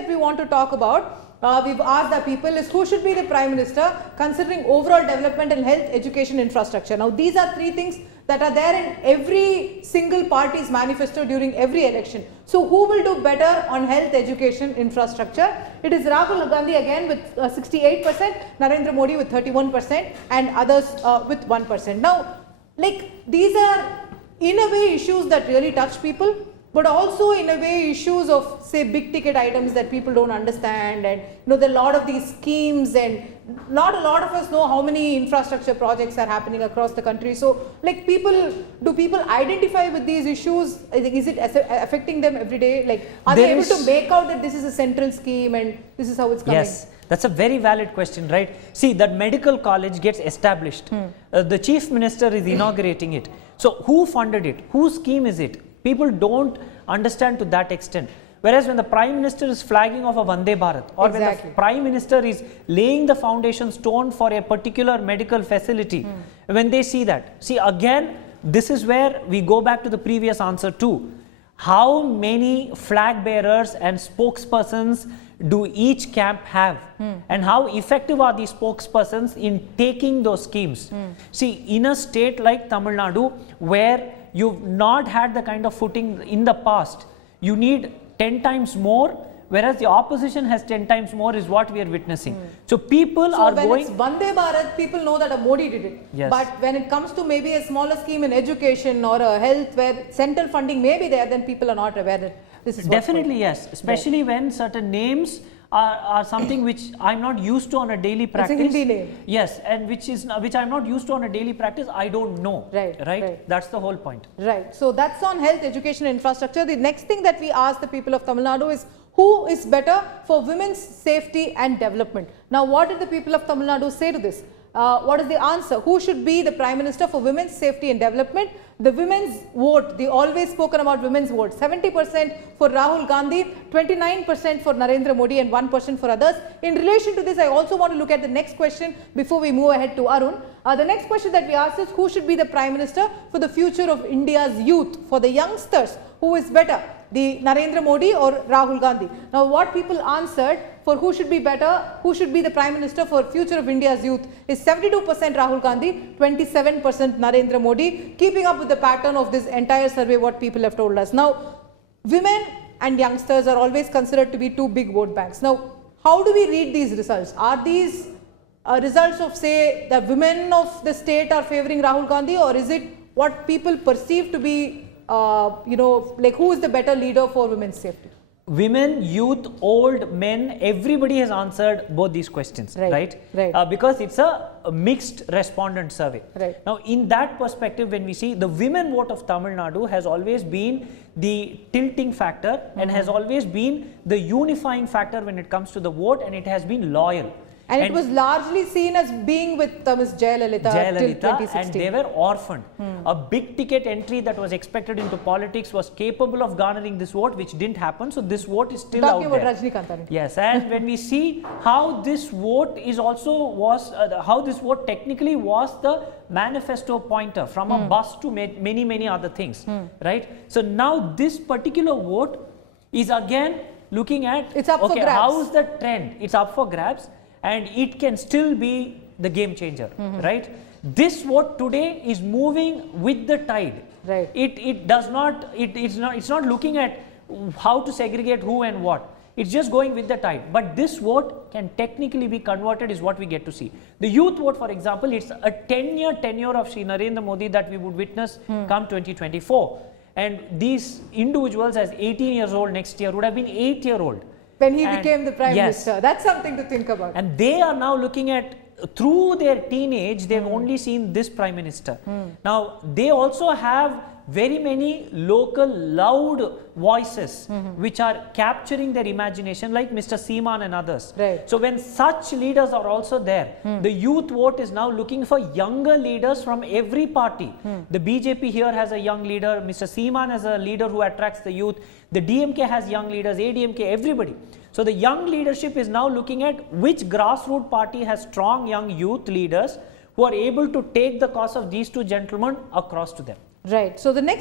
that we want to talk about, we've asked the people, is who should be the Prime Minister considering overall development and health, education, infrastructure. Now these are three things that are there in every single party's manifesto during every election. So who will do better on health, education, infrastructure? It is Rahul Gandhi again with 68%, Narendra Modi with 31% and others with 1%. Now, like, these are in a way issues that really touch people, but also in a way issues of, say, big ticket items that people don't understand, and there are a lot of these schemes, and not a lot of us know how many infrastructure projects are happening across the country. So, like, do people identify with these issues? Is it affecting them every day? Like, are they able to make out that this is a central scheme and this is how it's coming? Yes, that's a very valid question, right? See, that medical college gets established. The Chief Minister is inaugurating it. So, who funded it? Whose scheme is it? People don't understand to that extent. Whereas when the Prime Minister is flagging off a Vande Bharat, or when the Prime Minister is laying the foundation stone for a particular medical facility, when they see that, see again, this is where we go back to the previous answer too. How many flag bearers and spokespersons do each camp have, and how effective are these spokespersons in taking those schemes? See, in a state like Tamil Nadu, where you've not had the kind of footing in the past, you need 10 times more, whereas the opposition has 10 times more, is what we are witnessing. So people are going... So when it's Vande Bharat, people know that a Modi did it. Yes. But when it comes to maybe a smaller scheme in education or a health where central funding may be there, then people are not aware that this is definitely yes, especially when certain names are something which I'm not used to on a daily practice. It's a Hindi name. Yes, and which I'm not used to on a daily practice, I don't know. Right? That's the whole point. Right. So that's on health, education, infrastructure. The next thing that we ask the people of Tamil Nadu is, who is better for women's safety and development? Now, what did the people of Tamil Nadu say to this? What is the answer? Who should be the Prime Minister for women's safety and development? The women's vote, the always spoken about women's vote, 70% for Rahul Gandhi, 29% for Narendra Modi and 1% for others. In relation to this, I also want to look at the next question before we move ahead to Arun. The next question that we asked is, who should be the Prime Minister for the future of India's youth, for the youngsters? Who is better, the Narendra Modi or Rahul Gandhi? Now, what people answered for who should be better, who should be the Prime Minister for future of India's youth is 72% Rahul Gandhi, 27% Narendra Modi, keeping up with the pattern of this entire survey what people have told us. Now, women and youngsters are always considered to be two big vote banks. Now, how do we read these results? Are these results of, say, the women of the state are favoring Rahul Gandhi, or is it what people perceive to be, like, who is the better leader for women's safety? Women, youth, old, men, everybody has answered both these questions, right? Because it's a mixed respondent survey. Now, in that perspective, when we see the women vote of Tamil Nadu has always been the tilting factor and has always been the unifying factor when it comes to the vote, and it has been loyal. And it was largely seen as being with Ms. Jayalalitha till 2016. And they were orphaned. A big ticket entry that was expected into politics was capable of garnering this vote, which didn't happen. So this vote is still out there. Rajnikant. Yes, and when we see how this vote is how this vote technically was the manifesto pointer from a bus to many other things, right? So now this particular vote is again looking at, it's up for grabs. How is the trend? It's up for grabs. And it can still be the game changer, right? This vote today is moving with the tide. It's not looking at how to segregate who and what. It's just going with the tide. But this vote can technically be converted, is what we get to see. The youth vote, for example, it's a 10-year tenure of Shri Narendra Modi that we would witness come 2024. And these individuals, as 18 years old next year, would have been 8-year-old. When he became the Prime Minister. That's something to think about. And they are now looking at, through their teenage, they've only seen this Prime Minister. Now, they also have very many local loud voices which are capturing their imagination, like Mr. Seeman and others. So when such leaders are also there, the youth vote is now looking for younger leaders from every party. The BJP here has a young leader, Mr. Seeman has a leader who attracts the youth, the DMK has young leaders, ADMK, everybody. So the young leadership is now looking at which grassroots party has strong young youth leaders who are able to take the cause of these two gentlemen across to them. So the next